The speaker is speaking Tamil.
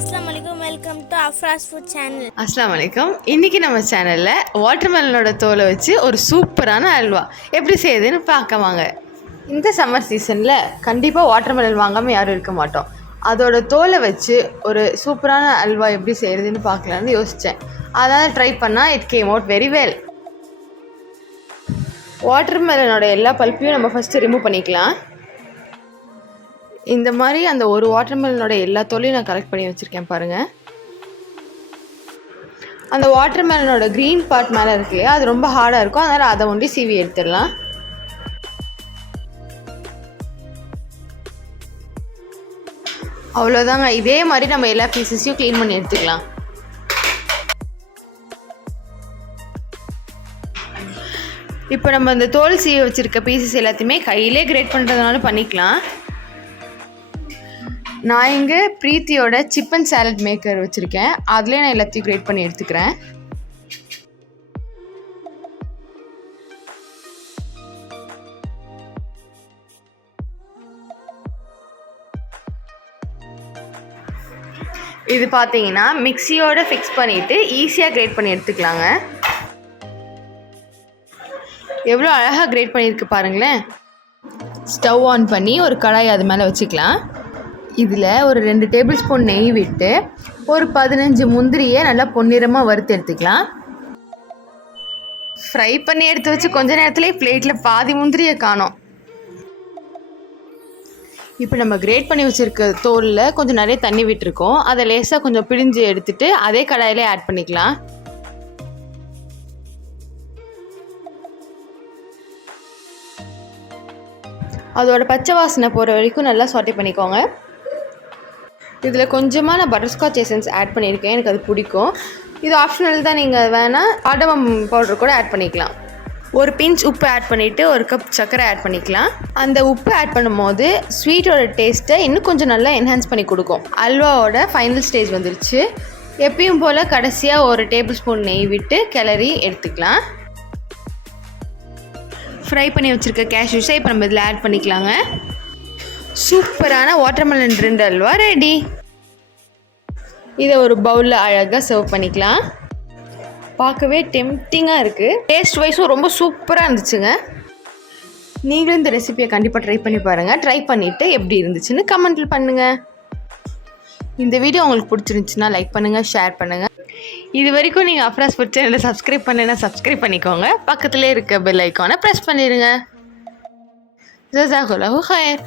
Assalamualaikum, welcome to Afra's Food Channel. அஸ்ஸலாமு இன்றைக்கி நம்ம சேனலில் வாட்டர்மெலனோட தோலை வச்சு ஒரு சூப்பரான அல்வா எப்படி செய்யுதுன்னு பார்க்க வாங்க. இந்த சம்மர் சீசனில் கண்டிப்பாக வாட்டர்மெலன் வாங்காமல் யாரும் இருக்க மாட்டோம். அதோட தோலை வச்சு ஒரு சூப்பரான அல்வா எப்படி செய்கிறதுன்னு பார்க்கலான்னு யோசித்தேன். அதனால் ட்ரை பண்ணால் it came out very well. வாட்டர்மெலனோட எல்லா பல்ப்பையும் நம்ம ஃபஸ்ட்டு ரிமூவ் பண்ணிக்கலாம். இந்த மாதிரி அந்த ஒரு வாட்டர்மெலனோட எல்லா தோலையும் நான் கலெக்ட் பண்ணி வச்சுருக்கேன் பாருங்கள். அந்த வாட்டர்மெலனோட க்ரீன் பார்ட் மேலே இருக்கு இல்லையா, அது ரொம்ப ஹார்டாக இருக்கும். அதனால் அதை ஒண்டி சீவி எடுத்துடலாம். அவ்வளோதாங்க. இதே மாதிரி நம்ம எல்லா பீசஸையும் க்ளீன் பண்ணி எடுத்துக்கலாம். இப்போ நம்ம அந்த தோல் சீவி வச்சுருக்க பீசஸ் எல்லாத்தையுமே கையிலே கிரேட் பண்ணுறதுனால பண்ணிக்கலாம். நான் இங்கே ப்ரீத்தியோட சிப் அண்ட் சாலட் மேக்கர் வச்சுருக்கேன். அதுலேயே நான் எல்லாத்தையும் கிரேட் பண்ணி எடுத்துக்கிறேன். இது பார்த்தீங்கன்னா மிக்சியோட ஃபிக்ஸ் பண்ணிவிட்டு ஈஸியாக கிரேட் பண்ணி எடுத்துக்கலாங்க. எவ்வளோ அழகாக கிரேட் பண்ணியிருக்கு பாருங்களேன். ஸ்டவ் ஆன் பண்ணி ஒரு கடாய் அது மேலே வச்சுக்கலாம். இதில் ஒரு 2 டேபிள் ஸ்பூன் நெய் விட்டு ஒரு 15 முந்திரியை நல்லா பொன்னிறமாக வறுத்து எடுத்துக்கலாம். ஃப்ரை பண்ணி எடுத்து வச்சு கொஞ்ச நேரத்துலேயே பிளேட்டில் பாதி முந்திரியை காணோம். இப்போ நம்ம கிரேட் பண்ணி வச்சுருக்க தோலில் கொஞ்சம் நிறைய தண்ணி விட்டுருக்கோம். அதை லேசாக கொஞ்சம் பிழிஞ்சு எடுத்துகிட்டு அதே கடாயிலே ஆட் பண்ணிக்கலாம். அதோட பச்சை வாசனை போகிற வரைக்கும் நல்லா சாட்டே பண்ணிக்கோங்க. இதில் கொஞ்சமாக நான் பட்டர்ஸ்காட்ச் எசன்ஸ் ஆட் பண்ணியிருக்கேன். எனக்கு அது பிடிக்கும். இது ஆப்ஷனல் தான். நீங்கள் வேணால் கார்டமம் பவுடர் கூட ஆட் பண்ணிக்கலாம். ஒரு பிஞ்ச் உப்பு ஆட் பண்ணிவிட்டு ஒரு கப் சர்க்கரை ஆட் பண்ணிக்கலாம். அந்த உப்பு ஆட் பண்ணும்போது ஸ்வீட்டோட டேஸ்ட்டை இன்னும் கொஞ்சம் நல்லா என்ஹான்ஸ் பண்ணி கொடுக்கும். அல்வாவோட ஃபைனல் ஸ்டேஜ் வந்துருச்சு. எப்பயும் போல் கடைசியாக ஒரு டேபிள் ஸ்பூன் நெய் விட்டு கிளறி எடுத்துக்கலாம். ஃப்ரை பண்ணி வச்சுருக்க கேஷ்யூஸை இப்போ நம்ம இதில் ஆட் பண்ணிக்கலாங்க. சூப்பரான வாட்டர்மெலன் ட்ரிண்ட் அல்வா ரெடி. இதை ஒரு பவுலில் அழகாக சர்வ் பண்ணிக்கலாம். பார்க்கவே டெம்ப்டிங்காக இருக்குது. டேஸ்ட் வைஸும் ரொம்ப சூப்பராக இருந்துச்சுங்க. நீங்களும் இந்த ரெசிபியை கண்டிப்பாக ட்ரை பண்ணி பாருங்கள். ட்ரை பண்ணிவிட்டு எப்படி இருந்துச்சுன்னு கமெண்ட்டில் பண்ணுங்கள். இந்த வீடியோ உங்களுக்கு பிடிச்சிருந்துச்சுன்னா லைக் பண்ணுங்கள், ஷேர் பண்ணுங்கள். இது வரைக்கும் நீங்கள் அஃப்ராஸ் ஃபுட் சேனலை சப்ஸ்கிரைப் பண்ணலைன்னா சப்ஸ்கிரைப் பண்ணிக்கோங்க. பக்கத்துலேயே இருக்க பெல் ஐக்கானை ப்ரெஸ் பண்ணிடுங்க. ஜஸாகுல்லாஹு ஹைர்.